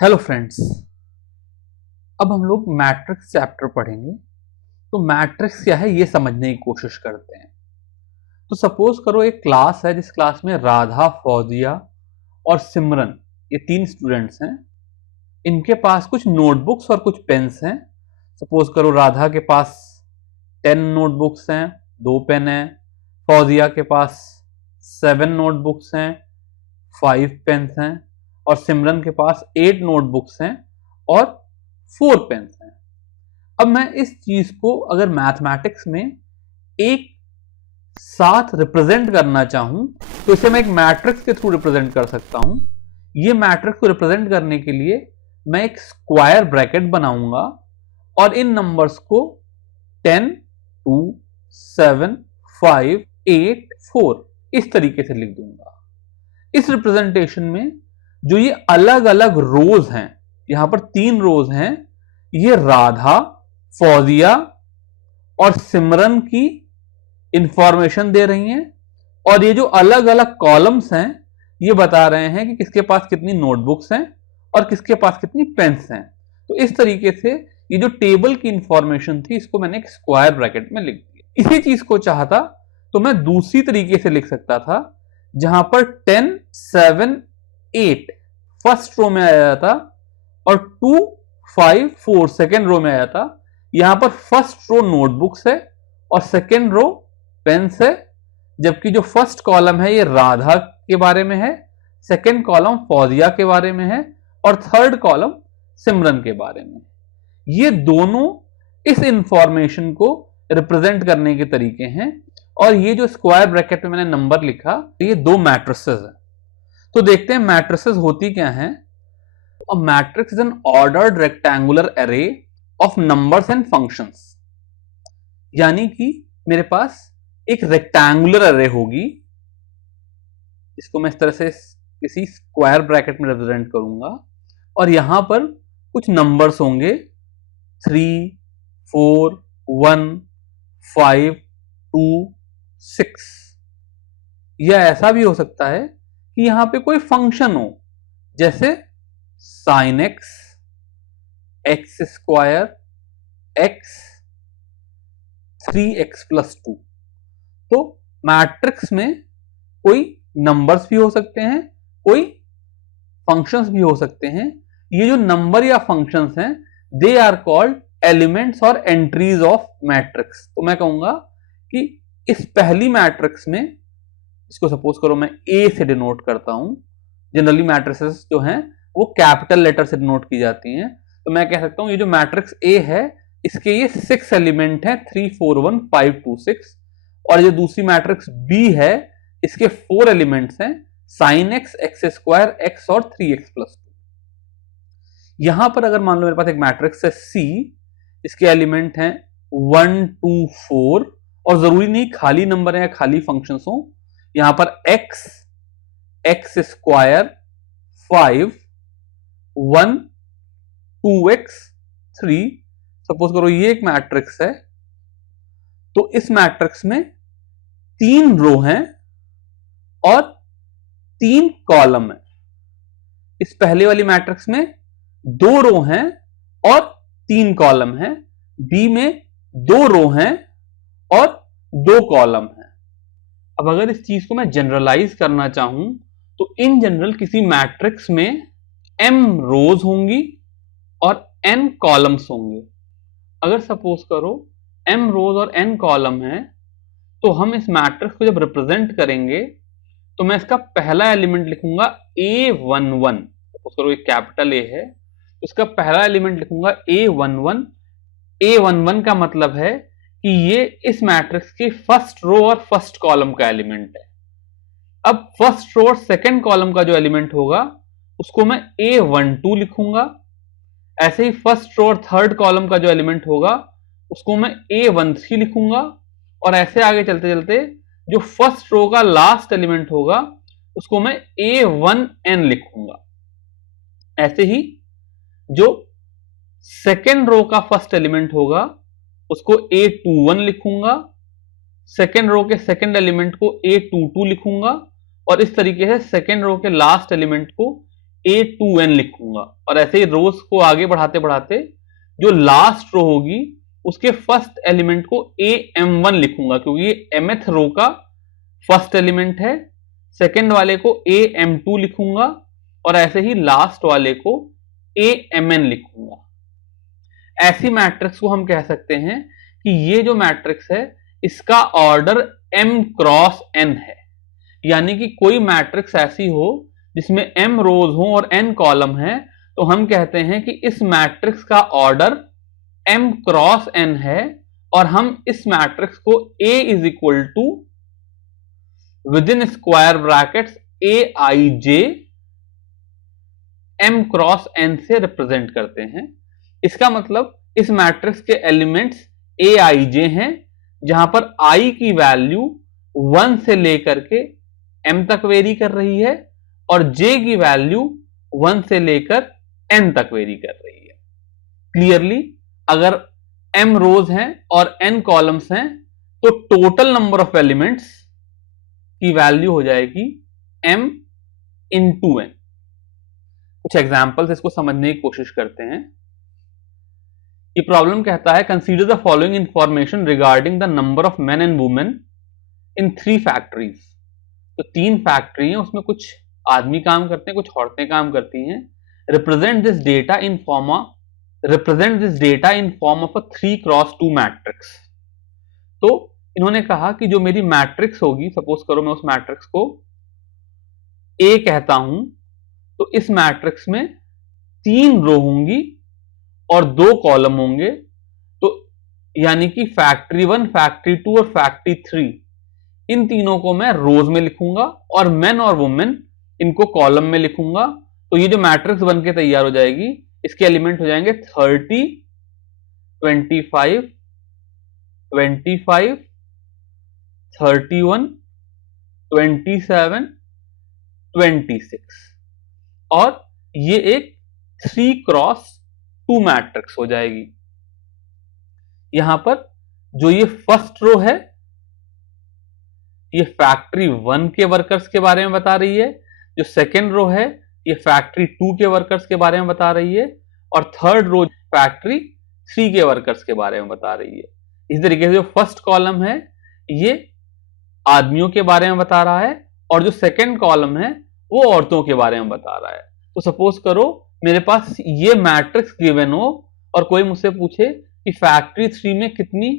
Hello friends. अब हम लोग मैट्रिक्स चैप्टर पढ़ेंगे। तो मैट्रिक्स क्या है ये समझने की कोशिश करते हैं। तो सपोज करो एक क्लास है जिस क्लास में राधा, फौजिया और सिमरन ये तीन स्टूडेंट्स हैं। इनके पास कुछ नोटबुक्स और कुछ पेन्स हैं। सपोज करो राधा के पास 10 नोटबुक्स हैं, 2 पेन हैं। फौजिया के पास 7 नोटबुक्स हैं, 5 पेन्स हैं। और सिमरन के पास 8 नोटबुक्स हैं और 4 पेन्स हैं। अब मैं इस चीज को अगर मैथमेटिक्स में एक साथ रिप्रेजेंट करना चाहूं तो इसे मैं एक मैट्रिक्स के थ्रू रिप्रेजेंट कर सकता हूं। ये मैट्रिक्स को रिप्रेजेंट करने के लिए मैं एक स्क्वायर ब्रैकेट बनाऊंगा और इन नंबर्स को 10, 2, 7, 5, 8, 4 इस तरीके से लिख दूंगा। इस रिप्रेजेंटेशन में जो ये अलग अलग रोज हैं, यहां पर 3 रोज हैं, ये राधा, फौजिया और सिमरन की इंफॉर्मेशन दे रही हैं। और ये जो अलग अलग कॉलम्स हैं ये बता रहे हैं कि किसके पास कितनी नोटबुक्स हैं और किसके पास कितनी पेन्स हैं। तो इस तरीके से ये जो टेबल की इंफॉर्मेशन थी इसको मैंने एक स्क्वायर ब्रैकेट में लिख दिया। इसी चीज को चाहता तो मैं दूसरी तरीके से लिख सकता था, जहां पर 10, 7, 8 फर्स्ट रो में आ जाता और 2, 5, 4 सेकेंड रो में आ जाता। यहां पर फर्स्ट रो नोटबुक्स है और सेकेंड रो पेन्स है, जबकि जो फर्स्ट कॉलम है ये राधा के बारे में है, सेकेंड कॉलम फौजिया के बारे में है और थर्ड कॉलम सिमरन के बारे में। ये दोनों इस इंफॉर्मेशन को रिप्रेजेंट करने के तरीके हैं। और ये जो स्क्वायर ब्रैकेट में मैंने नंबर लिखा ये 2 मैट्रिसेस है। तो देखते हैं मैट्रिसेस होती क्या हैं। A matrix is an ordered rectangular array of numbers and functions। यानी कि मेरे पास एक रेक्टेंगुलर अरे होगी, इसको मैं इस तरह से किसी स्क्वायर ब्रैकेट में रिप्रेजेंट करूंगा और यहां पर कुछ नंबर्स होंगे 3, 4, 1, 5, 2, 6। या ऐसा भी हो सकता है कि यहां पे कोई फंक्शन हो, जैसे sine x, x square, x, 3x+2। तो मैट्रिक्स में कोई नंबर्स भी हो सकते हैं, कोई फंक्शंस भी हो सकते हैं। ये जो नंबर या फंक्शंस हैं दे आर कॉल्ड एलिमेंट्स और एंट्रीज ऑफ मैट्रिक्स। तो मैं कहूंगा कि इस पहली मैट्रिक्स में, इसको सपोज करो मैं ए से डिनोट करता हूं। जनरली मैट्रिसेस जो हैं वो कैपिटल लेटर से डिनोट की जाती हैं। तो मैं कह सकता हूं ये जो मैट्रिक्स ए है इसके ये 6 एलिमेंट हैं, 3, 4, 1, 5, 2, 6। और ये दूसरी मैट्रिक्स बी है, इसके 4 एलिमेंट्स हैं, sine x, x square, x और 3x+2। यहां पर अगर मान लो मेरे पास एक मैट्रिक्स है सी, इसके एलिमेंट हैं 1, 2, 4 और जरूरी नहीं खाली नंबर है या खाली फंक्शंस हो। यहां पर x, x square, 5, 1, 2x, 3। Suppose करो ये एक मैट्रिक्स है। तो इस मैट्रिक्स में 3 रो हैं और 3 कॉलम है। इस पहले वाली मैट्रिक्स में 2 रो हैं और 3 कॉलम हैं। बी में 2 रो हैं और 2 कॉलम हैं। अब अगर इस चीज को मैं जनरलाइज करना चाहूं तो इन जनरल किसी मैट्रिक्स में m रोज होंगी और n कॉलम्स होंगे। अगर सपोज करो m रोज और n कॉलम है तो हम इस मैट्रिक्स को जब रिप्रेजेंट करेंगे तो मैं इसका पहला एलिमेंट लिखूंगा a11। सपोज करो एक कैपिटल ए है तो इसका पहला एलिमेंट लिखूंगा a11। a11 का मतलब है कि ये इस मैट्रिक्स की फर्स्ट रो और फर्स्ट कॉलम का एलिमेंट है। अब फर्स्ट रो और सेकंड कॉलम का जो एलिमेंट होगा उसको मैं a12 लिखूंगा। ऐसे ही फर्स्ट रो और थर्ड कॉलम का जो एलिमेंट होगा उसको मैं a13 लिखूंगा। और ऐसे आगे चलते चलते जो फर्स्ट रो का लास्ट एलिमेंट होगा उसको मैं a1n लिखूंगा। ऐसे ही जो सेकेंड रो का फर्स्ट एलिमेंट होगा उसको a21 लिखूंगा, सेकेंड रो के सेकेंड एलिमेंट को a22 लिखूंगा और इस तरीके से सेकेंड रो के लास्ट एलिमेंट को A2n लिखूंगा, और ऐसे ही रोज को आगे बढ़ाते बढ़ाते जो लास्ट रो होगी उसके फर्स्ट एलिमेंट को AM1 लिखूंगा, क्योंकि ये mth रो का फर्स्ट एलिमेंट है। सेकेंड वाले को AM2 लिखूंगा, और ऐसे ही लास्ट वाले को AMN लिखूंगा। ऐसी मैट्रिक्स को हम कह सकते हैं कि ये जो मैट्रिक्स है इसका ऑर्डर m क्रॉस n है, यानी कि कोई मैट्रिक्स ऐसी हो जिसमें m रोज हो और n कॉलम है, तो हम कहते हैं कि इस मैट्रिक्स का ऑर्डर m क्रॉस n है, और हम इस मैट्रिक्स को A is equal to within square brackets Aij m cross n से रिप्रेजेंट करते हैं। इसका मतलब इस मैट्रिक्स के एलिमेंट्स Aij हैं, जहां पर i की वैल्यू 1 से लेकर के m तक वेरी कर रही है, और j की वैल्यू 1 से लेकर n तक वेरी कर रही है। क्लियरली अगर m रोज हैं और n कॉलम्स हैं तो टोटल नंबर ऑफ एलिमेंट्स की वैल्यू हो जाएगी m इंटू n। कुछ एग्जाम्पल्स इसको समझने की कोशिश करते हैं। ये प्रॉब्लम कहता है consider the following information regarding the number of main and women in 3 factories. तो 3 फैक्ट्री हैं, उसमें कुछ आदमी काम करते हैं, कुछ औरतें काम करती हैं। Represent this data in form of a 3x2 matrix. तो इन्होंने कहा कि जो मेरी मैट्रिक्स होगी, सपोज करो मैं उस मैट्रिक्स को A कहता हूं, तो इस मैट्रिक्स में 3 रो होंगी और 2 कॉलम होंगे। तो यानी कि फैक्ट्री 1, फैक्ट्री 2 और फैक्ट्री 3, इन तीनों को मैं रोज में लिखूंगा, और मेन और वुमेन इनको कॉलम में लिखूंगा। तो ये जो मैट्रिक्स बन के तैयार हो जाएगी, इसके एलिमेंट हो जाएंगे 30, 25, 25, 31, 27, 26, और ये एक 3x2 मैट्रिक्स हो जाएगी। यहां पर जो ये फर्स्ट रो है ये फैक्ट्री 1 के वर्कर्स के बारे में बता रही है, जो सेकेंड रो है ये फैक्ट्री 2 के वर्कर्स के बारे में बता रही है, और थर्ड रो फैक्ट्री 3 के वर्कर्स के बारे में बता रही है। इस तरीके से जो फर्स्ट कॉलम है ये आदमियों के बारे में बता रहा है, और जो सेकेंड कॉलम है वो औरतों के बारे में बता रहा है। तो सपोज करो मेरे पास ये मैट्रिक्स गिवन हो और कोई मुझसे पूछे कि फैक्ट्री 3 में कितनी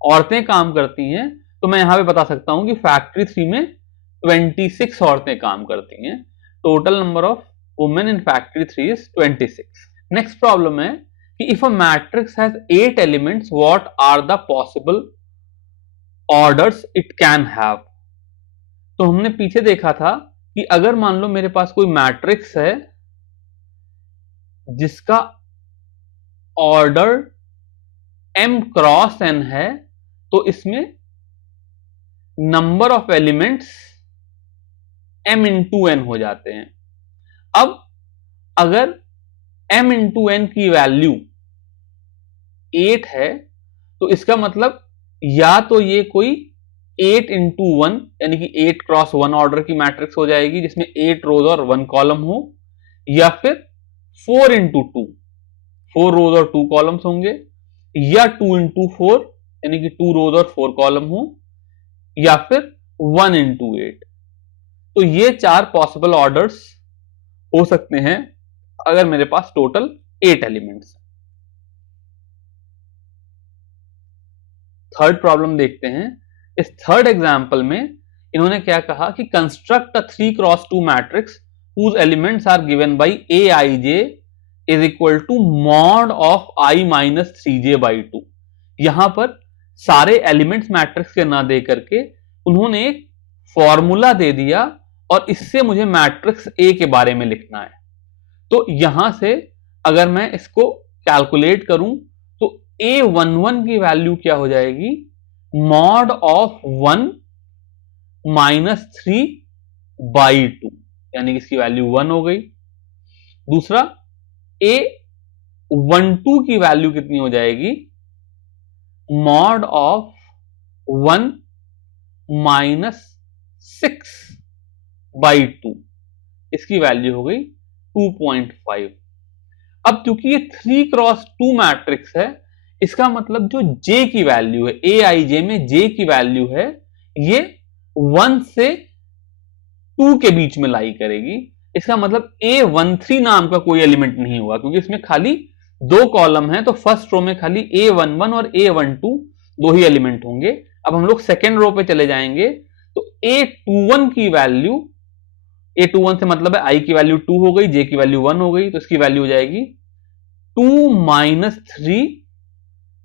औरतें काम करती हैं, तो मैं यहां पे बता सकता हूं कि फैक्ट्री 3 में 26 औरतें काम करती हैं। Total number of women in factory 3 is 26। Next problem है कि if a matrix has 8 elements what are the possible orders it can have. तो हमने पीछे देखा था कि अगर मान लो मेरे पास कोई मैट्रिक्स है जिसका ऑर्डर m क्रॉस n है, तो इसमें number of elements m into n हो जाते हैं। अब अगर m इंटू n की वैल्यू 8 है, तो इसका मतलब या तो ये कोई 8 इंटू 1 यानी कि 8x1 ऑर्डर की मैट्रिक्स हो जाएगी जिसमें 8 रोज और 1 कॉलम हो, या फिर 4 इंटू 2, 4 रोज और 2 कॉलम्स होंगे, या 2 इंटू 4 यानी कि 2 रोज और 4 कॉलम हो, या फिर 1 इंटू 8। तो ये 4 पॉसिबल ऑर्डर्स हो सकते हैं अगर मेरे पास टोटल 8 एलिमेंट्स। थर्ड प्रॉब्लम देखते हैं। इस थर्ड एग्जाम्पल में इन्होंने क्या कहा कि construct a 3x2 matrix whose elements are given by Aij is equal to mod of I minus 3j by 2। यहां पर सारे एलिमेंट्स मैट्रिक्स के ना दे करके उन्होंने एक फॉर्मूला दे दिया और इससे मुझे मैट्रिक्स ए के बारे में लिखना है। तो यहां से अगर मैं इसको कैलकुलेट करूं तो A11 की वैल्यू क्या हो जाएगी, मॉड ऑफ 1 माइनस 3 बाई 2, यानी कि इसकी वैल्यू 1 हो गई। दूसरा A12 की वैल्यू कितनी हो जाएगी, मॉड ऑफ 1 माइनस 6 बाई 2, इसकी वैल्यू हो गई 2.5। अब क्योंकि ये 3x2 मैट्रिक्स है, इसका मतलब जो J की वैल्यू है, Aij में J की वैल्यू है, ये 1 से 2 के बीच में लाई करेगी। इसका मतलब A13 नाम का कोई एलिमेंट नहीं होगा, क्योंकि इसमें खाली 2 कॉलम है, तो फर्स्ट रो में खाली A11 और A12 दो ही एलिमेंट होंगे। अब हम लोग सेकेंड रो पे चले जाएंगे, तो A21 की वैल्यू, A21 से मतलब है I की वैल्यू 2 हो गई, J की वैल्यू 1 हो गई, तो इसकी वैल्यू हो जाएगी 2 -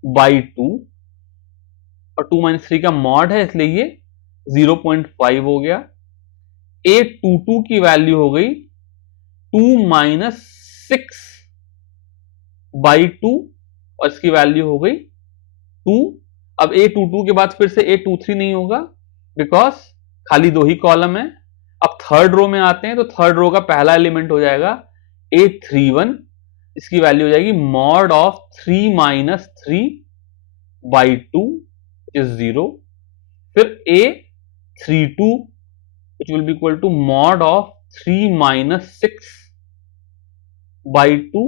3/2, और 2 - 3 का मॉड है, इसलिए ये 0.5 हो गया। A22 की वैल्यू हो गई 2 - 6/2, और इसकी वैल्यू हो गई 2। अब A22 के बाद फिर से A23 नहीं होगा, बिकॉज खाली 2 ही कॉलम है। अब थर्ड रो में आते हैं, तो थर्ड रो का पहला एलिमेंट हो जाएगा A31, इसकी वैल्यू हो जाएगी मॉड ऑफ 3 - 3/2 इज 0। फिर A32 which will be equal to mod of 3 - 6/2,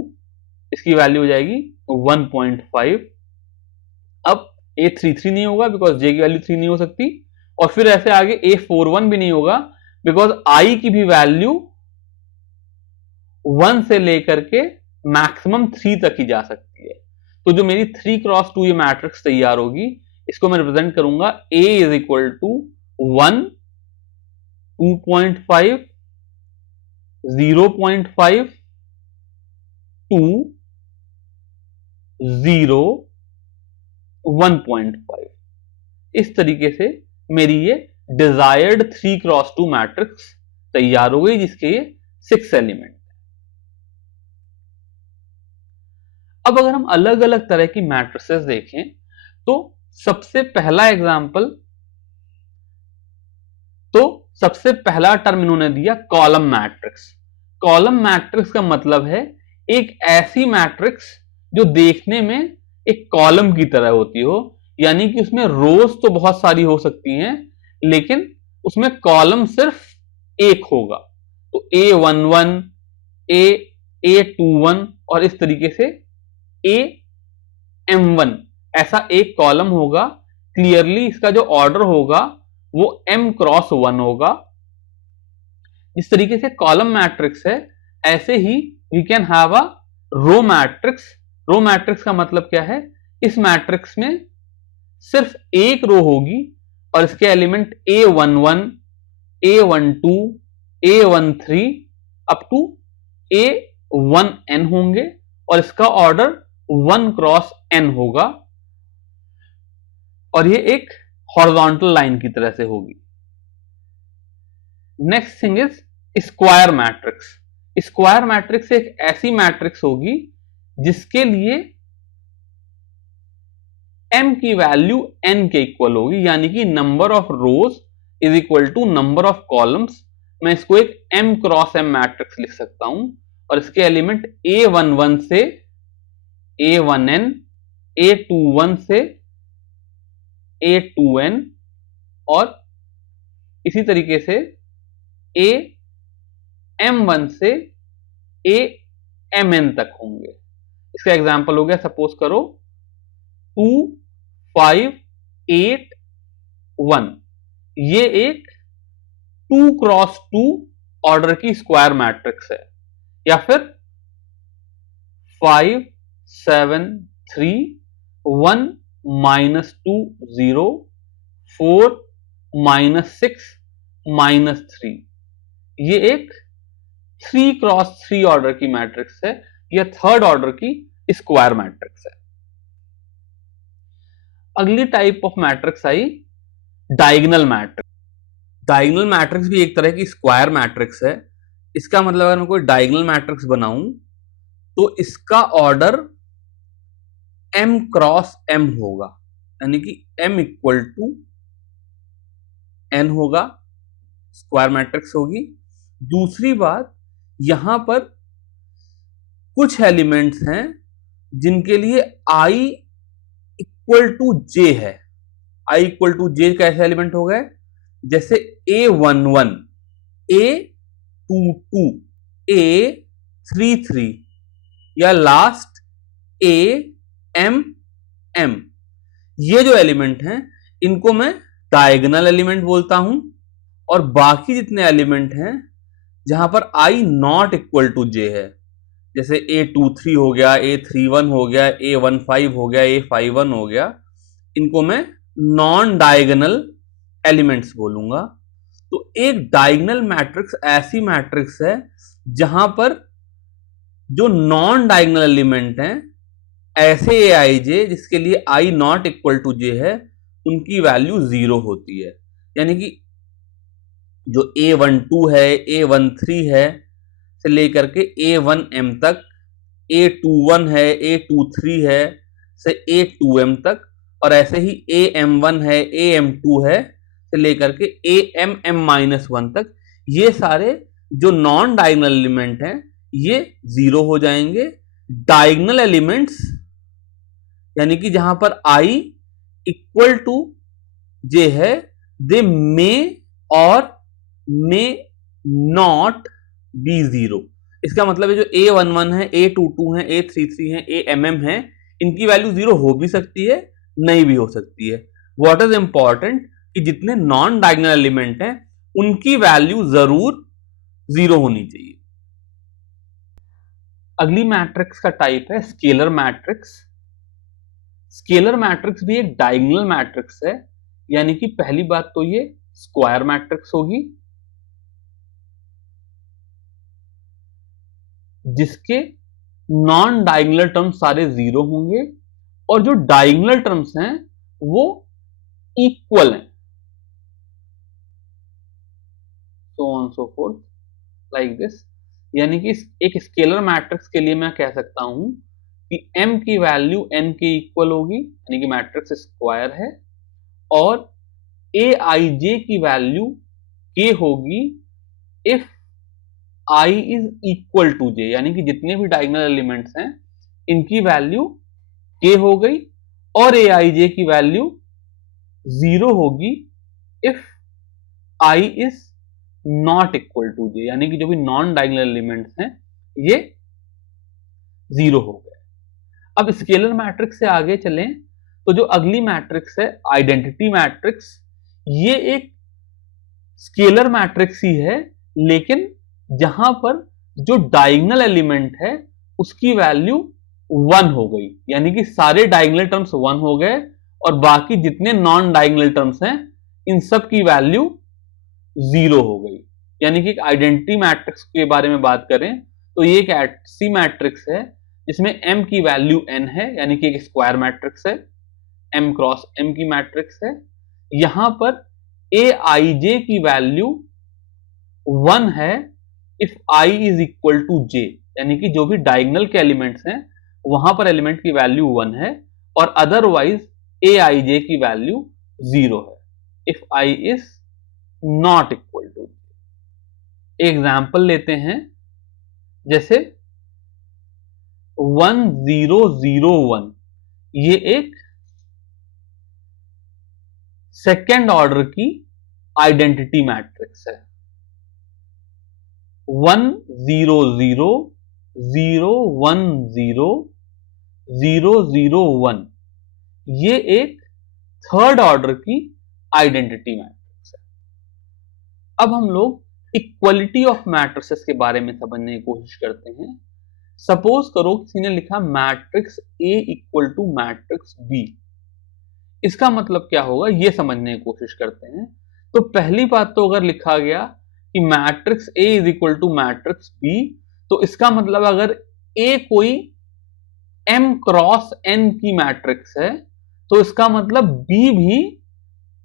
इसकी वैल्यू हो जाएगी 1.5। अब A33 नहीं होगा, बिकॉज J की वैल्यू 3 नहीं हो सकती, और फिर ऐसे आगे A41 भी नहीं होगा, बिकॉज I की भी वैल्यू 1 से लेकर के मैक्सिमम 3 तक ही जा सकती है। तो जो मेरी 3x2 ये मैट्रिक्स तैयार होगी, इसको मैं रिप्रेजेंट करूंगा A इज इक्वल टू 1, 2.5, 0.5, 2, 0, 1.5। इस तरीके से मेरी ये डिजायर्ड 3x2 मैट्रिक्स तैयार हो गई, जिसके ये 6 एलिमेंट। अब अगर हम अलग अलग तरह की मैट्रिसेस देखें, तो सबसे पहला एग्जांपल, तो सबसे पहला टर्म इन्होंने दिया कॉलम मैट्रिक्स। कॉलम मैट्रिक्स का मतलब है एक ऐसी मैट्रिक्स जो देखने में एक कॉलम की तरह होती हो, यानी कि उसमें रोज तो बहुत सारी हो सकती हैं, लेकिन उसमें कॉलम सिर्फ एक होगा। तो A11, A21 और इस तरीके से AM1, ऐसा एक कॉलम होगा। क्लियरली इसका जो ऑर्डर होगा वो m×1 होगा। इस तरीके से कॉलम मैट्रिक्स है, ऐसे ही we can have a row matrix. Row matrix का मतलब क्या है, इस मैट्रिक्स में सिर्फ एक रो होगी और इसके element A11, A12, A13 up to A1n होंगे, और इसका ऑर्डर 1×n होगा, और ये एक हॉरिजॉन्टल लाइन की तरह से होगी। Next thing is square matrix. Square matrix एक ऐसी मैट्रिक्स होगी जिसके लिए m की वैल्यू n के इक्वल होगी, यानी कि number of rows is equal to number of columns. मैं इसको एक m×m मैट्रिक्स लिख सकता हूं, और इसके एलिमेंट A11 से A1n, A21 से A2n, और इसी तरीके से AM1 से AMn तक होंगे। इसका एग्जांपल हो गया, सपोज करो 2, 5, 8, 1। ये एक 2×2 ऑर्डर की स्क्वायर मैट्रिक्स है, या फिर 5, 7, 3, 1, -2, 0, 4, -6, -3। ये एक 3×3 ऑर्डर की मैट्रिक्स है, यह थर्ड ऑर्डर की स्क्वायर मैट्रिक्स है। अगली type of matrix I diagonal matrix. Diagonal matrix भी एक तरह की स्क्वायर मैट्रिक्स है। इसका मतलब अगर मैं कोई डायगोनल मैट्रिक्स बनाऊं, तो इसका ऑर्डर m×m होगा, यानी कि m = n होगा, स्क्वायर मैट्रिक्स होगी। दूसरी बात, यहां पर कुछ एलिमेंट्स हैं जिनके लिए I = j है। I = j कैसे एलिमेंट हो गए, जैसे A11, A22, A 3 3 या लास्ट AMM, ये जो एलिमेंट हैं इनको मैं डायगोनल एलिमेंट बोलता हूं, और बाकी जितने एलिमेंट हैं जहां पर I not equal to J है, जैसे A23 हो गया, A31 हो गया, A15 हो गया, A51 हो गया, इनको मैं नॉन डायगोनल एलिमेंट्स बोलूंगा। तो एक डायगोनल मैट्रिक्स ऐसी मैट्रिक्स है जहां पर जो नॉन डायगोनल एलिमेंट हैं, ऐसे Aij जिसके लिए I not equal to J है, उनकी वैल्यू 0 होती है। यानी कि जो A12 है, A13 है से लेकर के A1M तक, A21 है, A23 है से A2M तक, और ऐसे ही AM1 है, AM2 है से लेकर के AMM-1 तक, ये सारे जो नॉन डायगोनल एलिमेंट हैं ये 0 हो जाएंगे। डायगोनल एलिमेंट्स यानी कि जहां पर I इक्वल टू J है, दे मे और मे नॉट बी 0। इसका मतलब है जो A11 है, A22 है, A33 है, AMM है, इनकी वैल्यू 0 हो भी सकती है, नहीं भी हो सकती है। व्हाट इज इंपॉर्टेंट कि जितने नॉन डायगोनल एलिमेंट हैं उनकी वैल्यू जरूर 0 होनी चाहिए। अगली मैट्रिक्स का टाइप है स्केलर मैट्रिक्स। स्केलर मैट्रिक्स भी एक डायगोनल मैट्रिक्स है, यानी कि पहली बात तो ये स्क्वायर मैट्रिक्स होगी जिसके नॉन डायगोनल टर्म्स सारे 0 होंगे, और जो डायगोनल टर्म्स हैं वो इक्वल हैं, so on so forth like this। यानी कि एक स्केलर मैट्रिक्स के लिए मैं कह सकता हूं कि m की वैल्यू n के इक्वल होगी, यानी कि मैट्रिक्स स्क्वायर है, और aij की वैल्यू k होगी if I is equal to J, यानी कि जितने भी डायगोनल एलिमेंट्स हैं इनकी वैल्यू k हो गई, और aij की वैल्यू 0 होगी if I is not equal to J, यानी कि जो भी नॉन डायगोनल एलिमेंट्स हैं ये 0 हो गए। अब स्केलर मैट्रिक्स से आगे चलें तो जो अगली मैट्रिक्स है आइडेंटिटी मैट्रिक्स, ये एक स्केलर मैट्रिक्स ही है, लेकिन जहां पर जो डायगोनल एलिमेंट है उसकी वैल्यू 1 हो गई, यानी कि सारे डायगोनल टर्म्स 1 हो गए, और बाकी जितने नॉन डायगोनल टर्म्स हैं इन सब की वैल्यू 0 हो गई। यानी कि एक आइडेंटिटी मैट्रिक्स के बारे में बात करें तो ये एक ऐसी मैट्रिक्स है जिसमें m की वैल्यू n है, यानी कि एक स्क्वायर मैट्रिक्स है, m क्रॉस m की मैट्रिक्स है। यहां पर aij की वैल्यू 1 है if I is equal to J, यानी कि जो भी डायगोनल के एलिमेंट्स हैं वहां पर एलिमेंट की वैल्यू 1 है, और अदरवाइज aij की वैल्यू 0 है if I is not equal to. Example लेते हैं, जैसे 1001, ये एक सेकेंड ऑर्डर की आइडेंटिटी मैट्रिक्स है। 100001001, ये एक थर्ड ऑर्डर की आइडेंटिटी मैट्रिक्स है। अब हम लोग इक्वलिटी ऑफ मैट्रिसेस के बारे में समझने की कोशिश करते हैं। सपोज करो किसी ने लिखा matrix A equal to matrix B, इसका मतलब क्या होगा ये समझने की कोशिश करते हैं। तो पहली बात तो अगर लिखा गया कि matrix A is equal to matrix B, तो इसका मतलब अगर A कोई M क्रॉस N की मैट्रिक्स है तो इसका मतलब B भी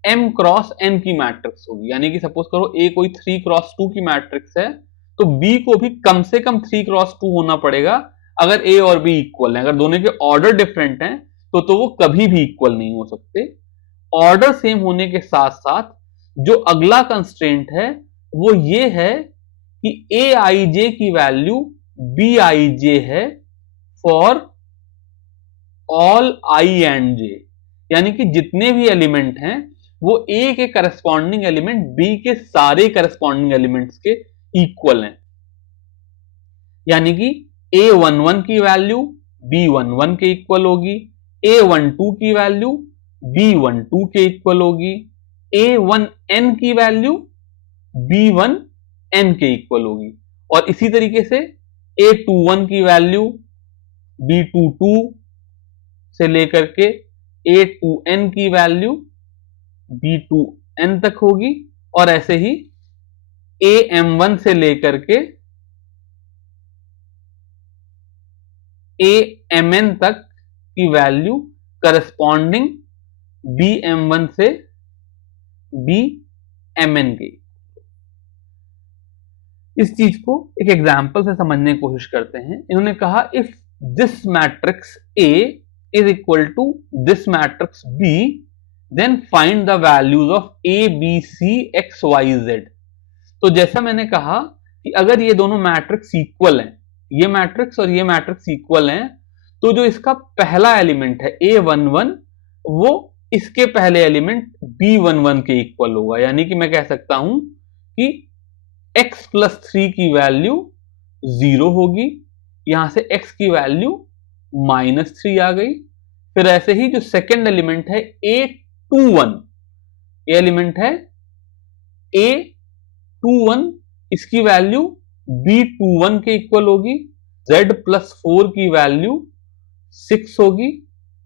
M क्रॉस N की मैट्रिक्स होगी। यानी कि सपोज करो A कोई 3 क्रॉस 2 की मैट्रिक्स है तो B को भी कम से कम 3 क्रॉस 2 होना पड़ेगा अगर A और B इक्वल है। अगर दोनों के ऑर्डर डिफरेंट हैं तो वो कभी भी इक्वल नहीं हो सकते। ऑर्डर सेम होने के साथ साथ जो अगला कंस्ट्रेंट है वो ये है कि aij की वैल्यू bij है for all I and j, यानी कि जितने भी एलिमेंट हैं वो A के करस्पॉन्डिंग एलिमेंट B के सारे करस्पॉन्डिंग एलिमेंट्स के इक्वल हैं। यानी कि A11 की वैल्यू B11 के इक्वल होगी, A12 की वैल्यू B12 के इक्वल होगी, A1n की वैल्यू B1n के इक्वल होगी, और इसी तरीके से A21 की वैल्यू B22 से लेकर के A2n की वैल्यू B2n तक होगी, और ऐसे ही AM1 से लेकर के AMN तक की वैल्यू करस्पॉन्डिंग BM1 से BMN की। इस चीज को एक एग्जाम्पल से समझने की कोशिश करते हैं। इन्होंने कहा if this matrix A is equal to this matrix B, then find the values of A, B, C, X, Y, Z। तो जैसा मैंने कहा कि अगर ये दोनों मैट्रिक्स इक्वल हैं, ये मैट्रिक्स और ये मैट्रिक्स इक्वल हैं, तो जो इसका पहला एलिमेंट है A11 वो इसके पहले एलिमेंट B11 के इक्वल होगा। यानी कि मैं कह सकता हूं कि x प्लस 3 की वैल्यू 0 होगी, यहां से x की वैल्यू -3 आ गई। फिर ऐसे ही जो सेकेंड एलिमेंट है A21, ये एलिमेंट है A21, इसकी वैल्यू B21 के इक्वल होगी। Z प्लस 4 की वैल्यू 6 होगी,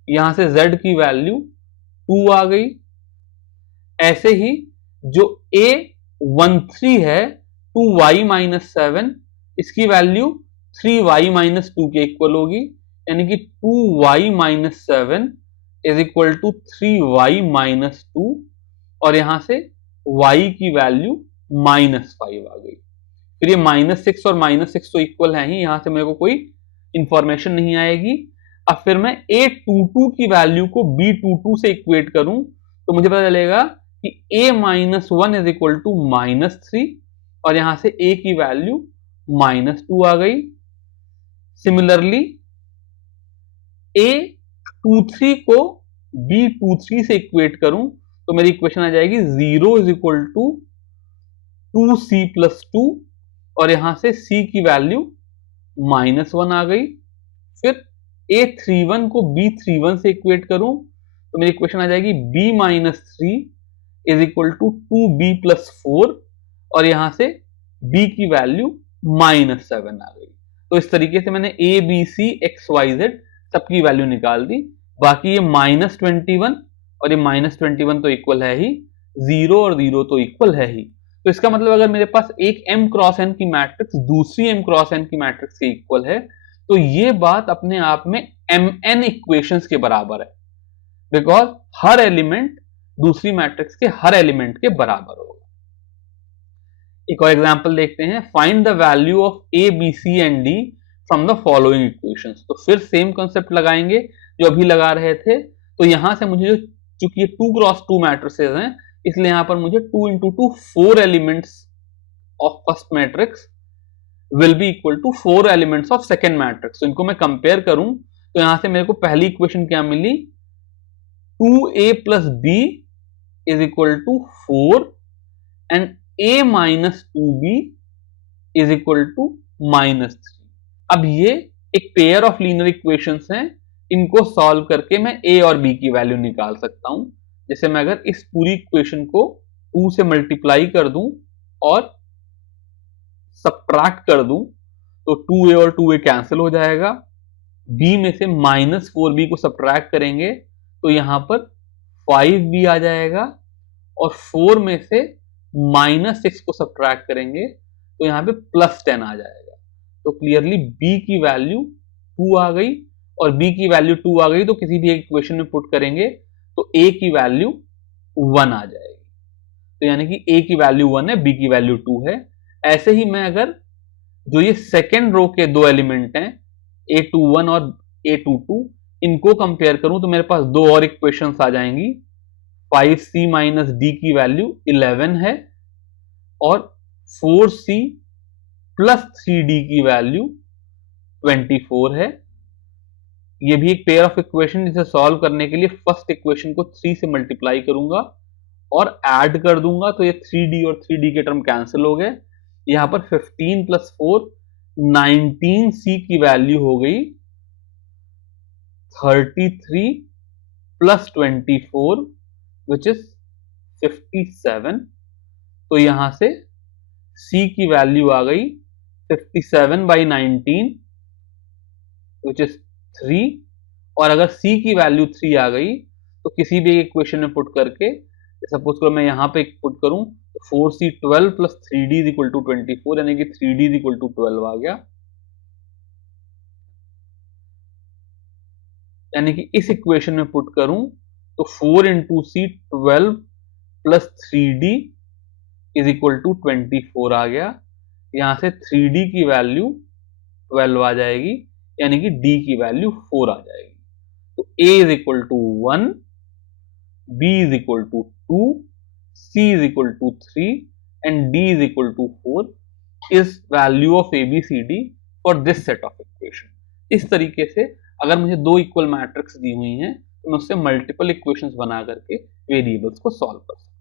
यहां से Z की वैल्यू 2 आ गई। ऐसे ही जो A13 है 2y माइनस 7, इसकी वैल्यू 3y माइनस 2 के इक्वल होगी, यानी कि 2y minus 7 is equal to 3y minus 2, और यहां से y की वैल्यू -5 आ गई। फिर ये -6 और -6 तो इक्वल है ही, यहां से मेरे को कोई इंफॉर्मेशन नहीं आएगी। अब फिर मैं A22 की वैल्यू को B22 से इक्वेट करूं तो मुझे पता चलेगा कि A-1 इज इक्वल टू -3, और यहां से A की वैल्यू -2 आ गई। सिमिलरली A23 को B23 से इक्वेट करूं तो मेरी इक्वेशन आ जाएगी 0 is equal to 2C plus 2, और यहां से C की वैल्यू -1 आ गई। फिर A31 को B31 से इक्वेट करूं तो मेरी इक्वेशन आ जाएगी B-3 is equal to 2B plus 4, और यहां से B की वैल्यू -7 आ गई। तो इस तरीके से मैंने A, B, C, X, Y, Z सबकी वैल्यू निकाल दी। बाकी ये -21 और ये -21 तो इक्वल है ही, 0 और 0 तो इक्वल है ही। तो इसका मतलब अगर मेरे पास एक m क्रॉस n की मैट्रिक्स दूसरी m क्रॉस n की मैट्रिक्स के इक्वल है, तो ये बात अपने आप में mn इक्वेशंस के बराबर है, बिकॉज हर एलिमेंट दूसरी मैट्रिक्स के हर एलिमेंट के बराबर होगा। एक और एग्जांपल देखते हैं। Find the value of A, B, C and D from the following equations. तो फिर सेम कॉन्सेप्ट लगाएंगे जो अभी लगा रहे थे। तो यहां से मुझे चूंकि ये 2 क्रॉस 2 मैट्रिसेस हैं, इसलिए यहां पर मुझे 2 into 2 4 elements of first matrix will be equal to 4 elements of second matrix. तो इनको मैं कंपेयर करूं तो यहां से मेरे को पहली इक्वेशन क्या मिली, 2A plus B is equal to 4 and A minus 2B is equal to -3। अब ये एक पेयर ऑफ लीनियर इक्वेशंस हैं, इनको सॉल्व करके मैं A और B की वैल्यू निकाल सकता हूं। जैसे मैं अगर इस पूरी इक्वेशन को 2 से मल्टीप्लाई कर दूं और सबट्रैक्ट कर दूं तो 2A और 2A कैंसिल हो जाएगा। B में से -4B को सबट्रैक्ट करेंगे तो यहां पर 5B आ जाएगा, और 4 में से -6 को सबट्रैक्ट करेंगे तो यहां पे +10 आ जाएगा। तो क्लियरली B की वैल्यू 2 आ गई, और B की वैल्यू 2 आ गई तो किसी भी एक इक्वेशन में पुट करेंगे तो A की वैल्यू 1 आ जाएगी। तो यानी कि A की वैल्यू 1 है, B की वैल्यू 2 है। ऐसे ही मैं अगर जो ये सेकेंड रो के दो एलिमेंट हैं A21 और A22, इनको कंपेयर करूं तो मेरे पास दो और इक्वेशंस आ जाएंगी। 5C माइनस D की वैल्यू 11 है, और 4C प्लस 3D की वैल्यू 24 है। ये भी एक पेयर ऑफ इक्वेशन, जिसे सॉल्व करने के लिए फर्स्ट इक्वेशन को 3 से मल्टीप्लाई करूंगा और ऐड कर दूंगा तो ये 3D और 3D के टर्म कैंसिल हो गए। यहां पर 15 प्लस 4 19C की वैल्यू हो गई 33 प्लस 24 विच इज 57। तो यहां से C की वैल्यू आ गई 57/19 विच इज 3। और अगर C की वैल्यू 3 आ गई तो किसी भी इक्वेशन में पुट करके, सपोज करो मैं यहां पे पुट करूं तो 4C 12 plus 3D is equal to 24, यानी कि 3D इज इक्वल टू 12 आ गया। यानी कि इस इक्वेशन में पुट करूं तो 4 into C 12 plus 3D is equal to 24 आ गया। यहां से 3D की वैल्यू 12 आ जाएगी, यानी कि D की वैल्यू 4 आ जाएगी। तो A is equal to 1, B is equal to 2, C is equal to 3 and D is equal to 4 is value of ABCD for this set of equation। इस तरीके से अगर मुझे दो इक्वल मैट्रिक्स दी हुई हैं तो मैं उससे मल्टीपल इक्वेशंस बना करके वेरिएबल्स को सॉल्व कर सकता हूं।